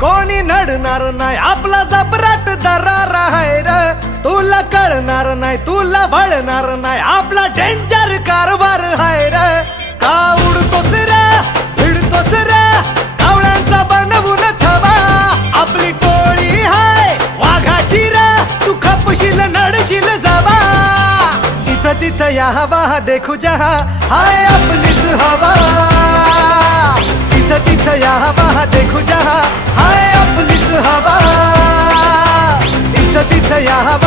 कोणी नडणार नाही आपला जबराट दरार आहे र तुला कळणार नाही तुला वळणार नाही आपला डेंजर कारभार आहे र का उडतोस रे भिडतोस रे कावळ्यांचा बनवून ठेवा आपली टोळी हाय वाघाची रे तू खपशील नडशील जावा इथं तिथं या हवा देखू जहा हाय आपलीच हवा इथं तिथं या हवा देखू जहा हाय आपलीच हवा इथं तिथं या हवा